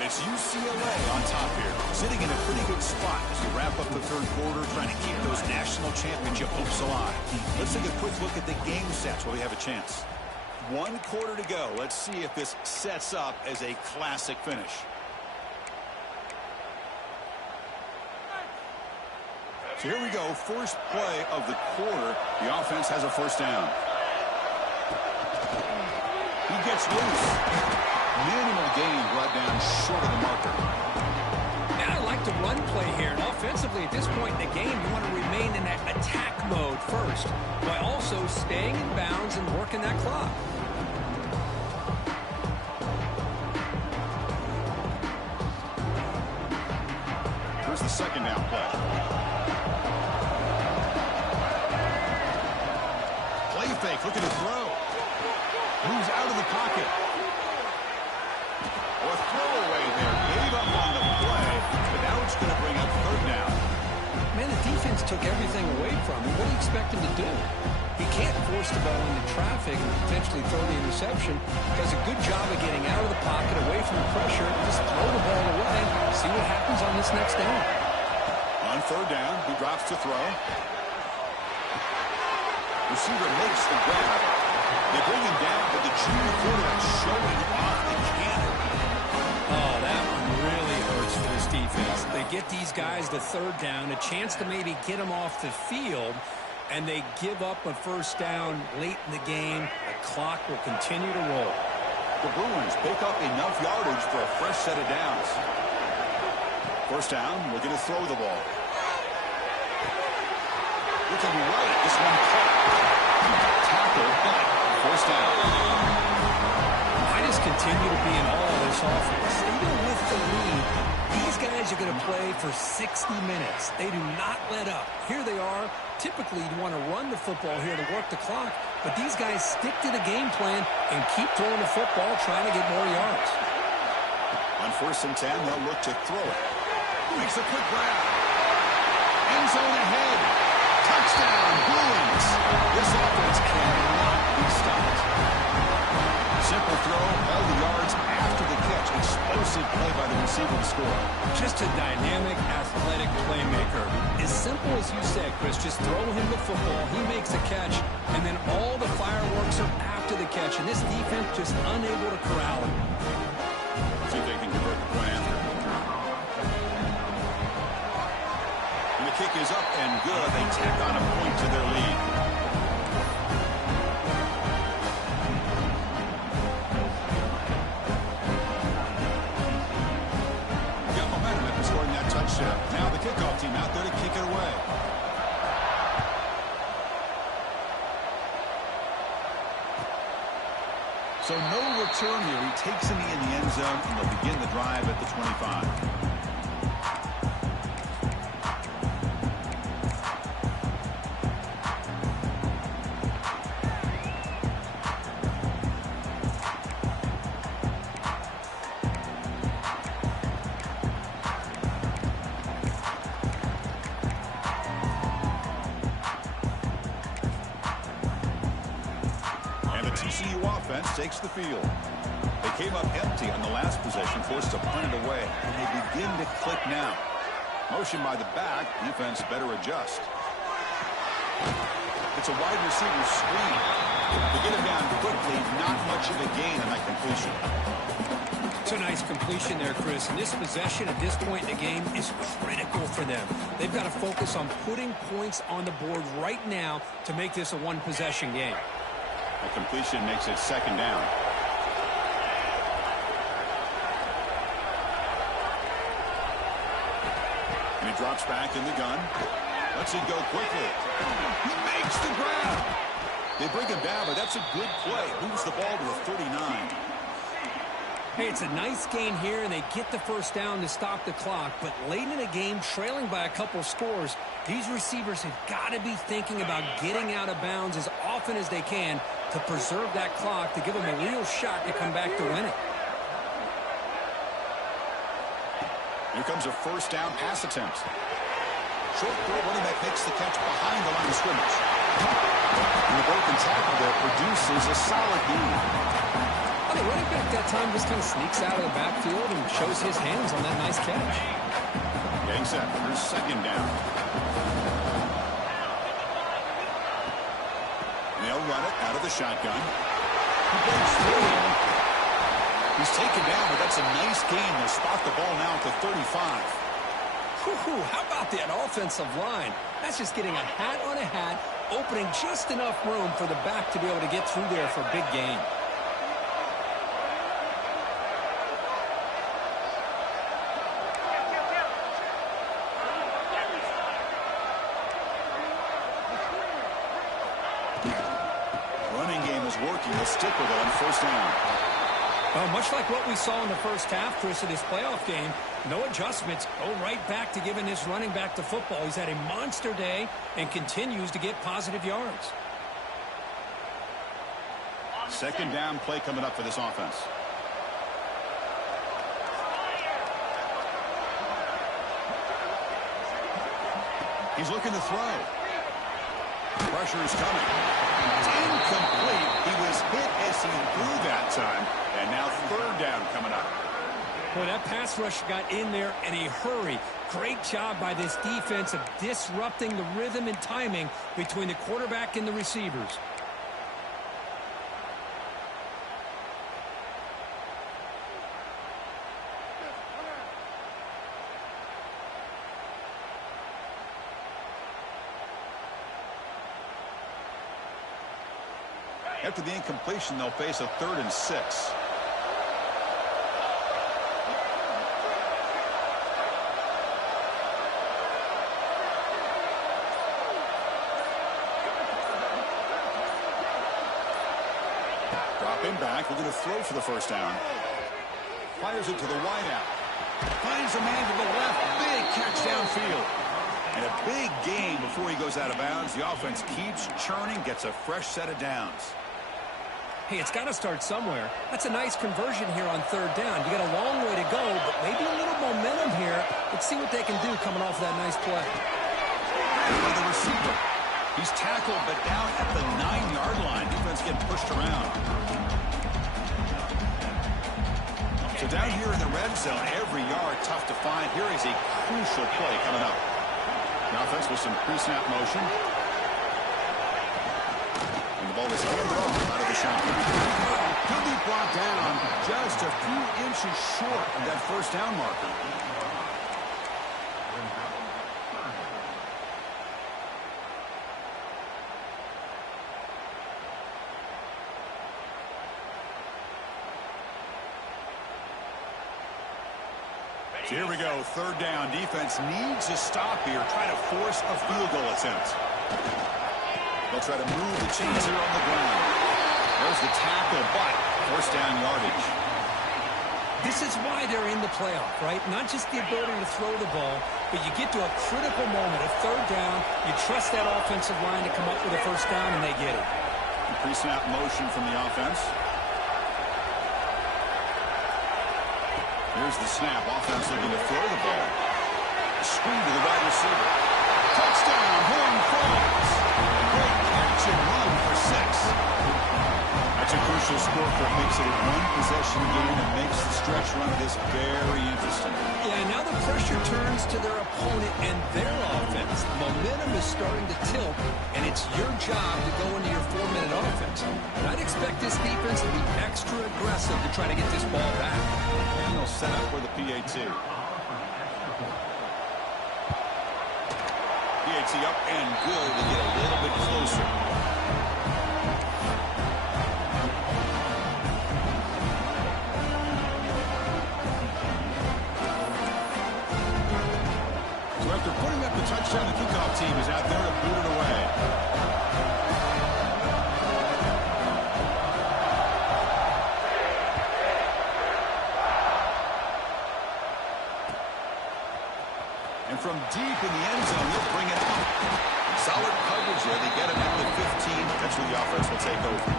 And it's UCLA on top here, sitting in a pretty good spot as we wrap up the third quarter, trying to keep those national championship hopes alive. Let's take a quick look at the game sets while we have a chance. 1 quarter to go. Let's see if this sets up as a classic finish. So here we go, first play of the quarter. The offense has a first down. He gets loose. Minimal gain brought down short of the marker. And I like the run play here. And offensively, at this point in the game, you want to remain in that attack mode first, while also staying in bounds and working that clock. Here's the second down play. Play fake, looking to throw. Moves out of the pocket. Or throwaway there. Gave up on the play, but now it's going to bring up third down. Man, the defense took everything away from him. What do you expect him to do? He can't force the ball into traffic and potentially throw the interception. He does a good job of getting out of the pocket, away from the pressure. Just throw the ball away. See what happens on this next down. On third down, he drops to throw. Receiver makes the grab. They bring him down, but the junior quarterback showing off the cannon. Oh, that one really hurts for this defense. They get these guys the third down, a chance to maybe get them off the field, and they give up a first down late in the game. The clock will continue to roll. The Bruins pick up enough yardage for a fresh set of downs. First down, we're going to throw the ball. Looking right, this one caught. Tackle, but first down. I just continue to be in awe of this offense. Even with the lead, these guys are going to play for 60 minutes. They do not let up. Here they are. Typically, you want to run the football here to work the clock, but these guys stick to the game plan and keep throwing the football, trying to get more yards. On 1st and 10, they'll look to throw it. Makes a quick grab. End zone ahead. Touchdown, Bruins. This offense cannot be stopped. Simple throw, all the yards after the catch. Explosive play by the receiver to score. Just a dynamic, athletic playmaker. As simple as you said, Chris, just throw him the football, he makes a catch, and then all the fireworks are after the catch, and this defense just unable to corral him. See if they can convert the point after. And the kick is up and good. They tack on a point to their lead. Got momentum after scoring that touchdown. Now the kickoff team out there to kick it away. So no return here. He takes it in the end zone, and they'll begin the drive at the 25. TCU offense takes the field. They came up empty on the last possession, forced to punt it away, and they begin to click now. Motion by the back, defense better adjust. It's a wide receiver screen. They get him down quickly, not much of a gain on that completion. It's a nice completion there, Chris. And this possession at this point in the game is critical for them. They've got to focus on putting points on the board right now to make this a one-possession game. A completion makes it second down. And he drops back in the gun. Lets it go quickly. He makes the grab. They bring him down, but that's a good play. Moves the ball to a 39. Hey, it's a nice gain here, and they get the first down to stop the clock. But late in the game, trailing by a couple scores, these receivers have got to be thinking about getting out of bounds as often as they can to preserve that clock, to give them a real shot to come back to win it. Here comes a first down pass attempt. Short throw, running back makes the catch behind the line of scrimmage. And the broken tackle there produces a solid gain. The running back that time just kind of sneaks out of the backfield and shows his hands on that nice catch. Getting set. Here's second down. They'll run it out of the shotgun. He breaks through. He's taken down, but that's a nice gain. They'll spot the ball now at the 35. Whew, how about that offensive line? That's just getting a hat on a hat, opening just enough room for the back to be able to get through there for a big gain. Running game is working. They'll stick with it on first down. Well, much like what we saw in the first half, Chris, of this playoff game, no adjustments. Go right back to giving this running back the football. He's had a monster day and continues to get positive yards. Second down play coming up for this offense. He's looking to throw. Pressure is coming. It's incomplete. He was hit as he threw that time. And now third down coming up. Boy, that pass rush got in there in a hurry. Great job by this defense of disrupting the rhythm and timing between the quarterback and the receivers. After the incompletion, they'll face a 3rd and 6. Dropping back, we're going to throw for the first down. Fires it to the wideout. Finds a man to the left. Big catch downfield. And a big gain before he goes out of bounds. The offense keeps churning, gets a fresh set of downs. Hey, it's got to start somewhere. That's a nice conversion here on third down. You got a long way to go, but maybe a little momentum here. Let's see what they can do coming off that nice play. For the receiver. He's tackled, but down at the 9-yard line. Defense getting pushed around. So down here in the red zone, every yard tough to find. Here is a crucial play coming up. The offense with some pre-snap motion. And the ball is handed off out of the shotgun. He'll be brought down just a few inches short of that first down marker. So here we go, third down. Defense needs a stop here, try to force a field goal attempt. They'll try to move the chains here on the ground. There's the tackle, but first down yardage. This is why they're in the playoff, right? Not just the ability to throw the ball, but you get to a critical moment, a third down, you trust that offensive line to come up with a first down, and they get it. Pre-snap motion from the offense. Here's the snap. Offense looking to throw the ball. Screen to the wide receiver. Touchdown, Horn Frogs. Great catch and run for 6. That's a crucial score for it. Makes it a one-possession game and makes the stretch run of this very interesting. Yeah, now the pressure turns to their opponent and their offense. The momentum is starting to tilt, and it's your job to go into your 4-minute offense. And I'd expect this defense to be extra aggressive to try to get this ball back. And they'll set up for the PAT. PAT up and good to get a little bit closer. So after putting up the touchdown, the kickoff team is out there to boot it away. And from deep in the end zone, they'll bring it out. Solid coverage there. They get it at the 15. That's where the offense will take over.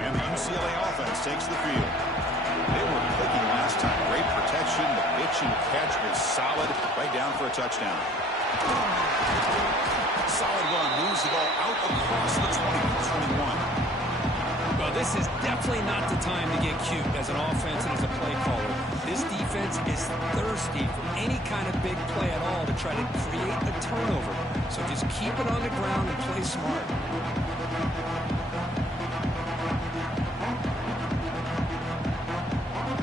And the UCLA offense takes the field. They were clicking last time. Great protection. The pitch and catch is solid. Right down for a touchdown. Solid run. Moves the ball out across the 20-21. Well, this is definitely not the time to get cute as an offense and as a play caller. This defense is thirsty for any kind of big play at all to try to create a turnover. So just keep it on the ground and play smart.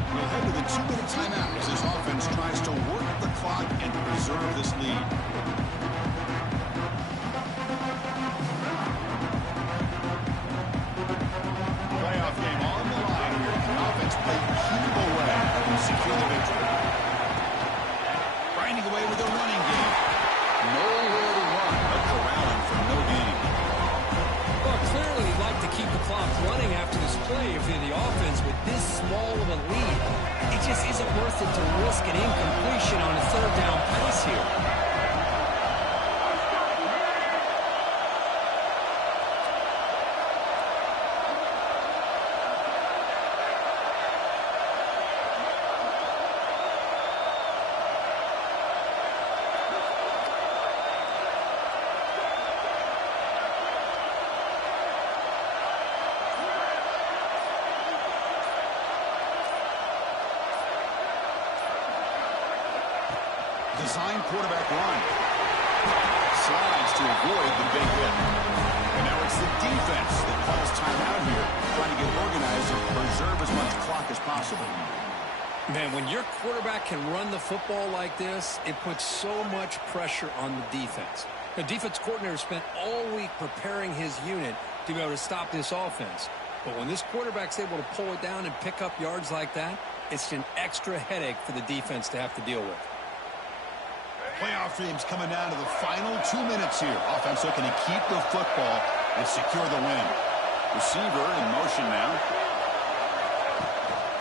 We'll head to the 2-minute timeout as this offense tries to work the clock and preserve this lead. Playoff game on the line here. The offense played keep away and secure the victory. Grinding away with a running game. Nowhere to run, but corralling for no gain. Well, clearly you'd like to keep the clock running after this play if you're the offense with this small of a lead. It just isn't worth it to risk an incompletion on a third down pass here. Design quarterback run. Slides to avoid the big hit. And now it's the defense that calls timeout here, trying to get organized and preserve as much clock as possible. Man, when your quarterback can run the football like this, it puts so much pressure on the defense. The defense coordinator spent all week preparing his unit to be able to stop this offense. But when this quarterback's able to pull it down and pick up yards like that, it's an extra headache for the defense to have to deal with. Playoff dreams coming down to the final 2 minutes here. Offense looking to keep the football and secure the win. Receiver in motion now.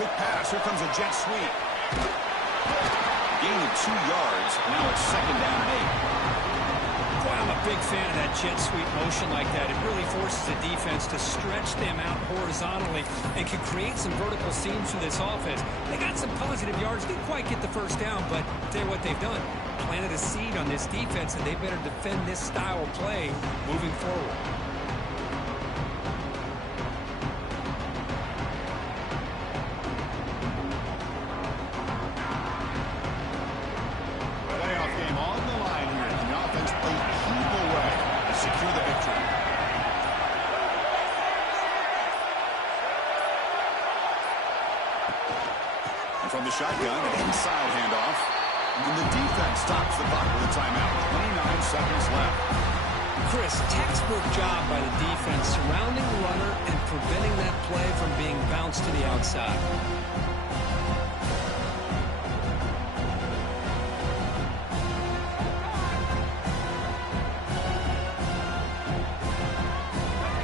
Quick pass. Here comes a jet sweep. Gain of 2 yards. Now it's 2nd down and 8. Boy, I'm a big fan of that jet sweep motion like that. It really forces the defense to stretch them out horizontally and can create some vertical seams for this offense. They got some positive yards. Didn't quite get the first down, but tell you what they've done. Planted a seed on this defense, and they better defend this style of play moving forward. Playoff game on the line here. The offense played keep away to secure the victory. And from the shotgun, an inside handoff. And the defense stops the clock with a timeout. 29 seconds left. Chris, textbook job by the defense surrounding the runner and preventing that play from being bounced to the outside.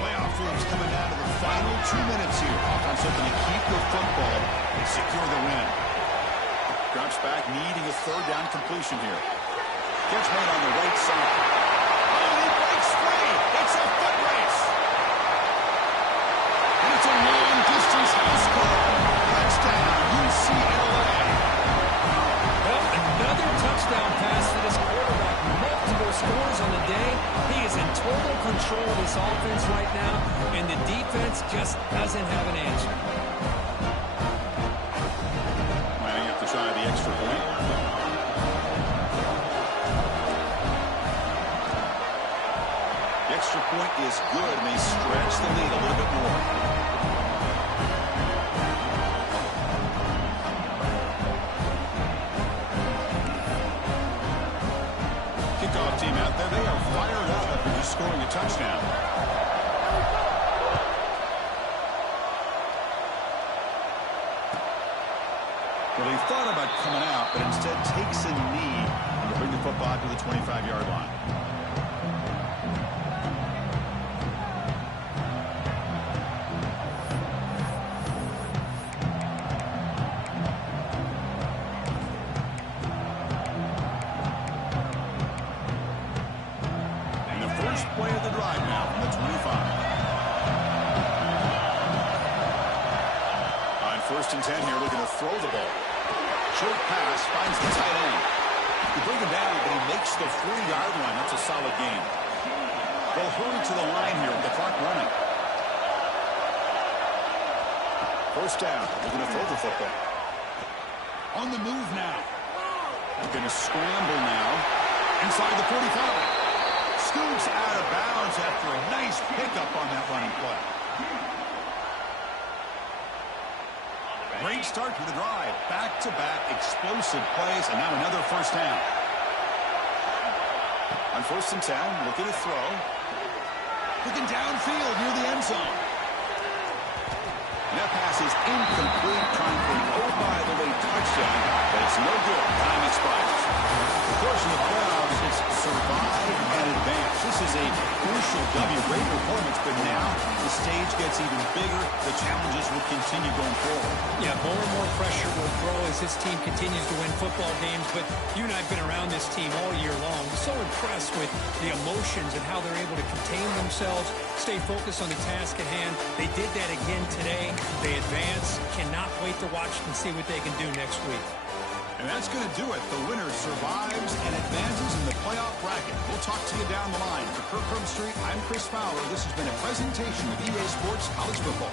Playoff dreams coming down to the final 2 minutes here. Offense looking to keep the football and secure the win. Drops back, needing a 3rd down completion here. Catch made on the right side. Oh, he breaks free. It's a foot race. And it's a long-distance house call. Touchdown, UCLA. Well, another touchdown pass for this quarterback. Multiple scores on the day. He is in total control of this offense right now, and the defense just doesn't have an answer. Try the extra point. The extra point is good, and they stretch the lead a little bit more. Kickoff team out there. They are fired up after just scoring a touchdown. Well, he thought about coming out, but instead takes a knee to bring the football to the 25-yard line. And the first play of the drive now from the 25. On 1st and 10 here, looking to throw the ball. Short pass, finds the tight end. You bring him down, but he makes the 40-yard line. That's a solid game. They'll hurry to the line here with the clock running. First down. They're going to throw the football. On the move now. They're going to scramble now. Inside the 45. Scoops out of bounds after a nice pickup on that running play. Great start to the drive. Back-to-back explosive plays, and now another first down. On 1st and 10, looking to throw. Looking downfield near the end zone. And that pass is incomplete, trying for an oh-by-the-way touchdown, but it's no good. Time expires. Of course, in the playoffs, it's survive and advance. This is a crucial W. Great performance, but now the stage gets even bigger. The challenges will continue going forward. Yeah, more and more pressure will grow as this team continues to win football games, but you and I have been around this team all year long. So impressed with the emotions and how they're able to contain themselves, stay focused on the task at hand. They did that again today. They advance. Cannot wait to watch and see what they can do next week. And that's going to do it. The winner survives and advances in the playoff bracket. We'll talk to you down the line. For Kirk Herbstreit, I'm Chris Fowler. This has been a presentation of EA Sports College Football.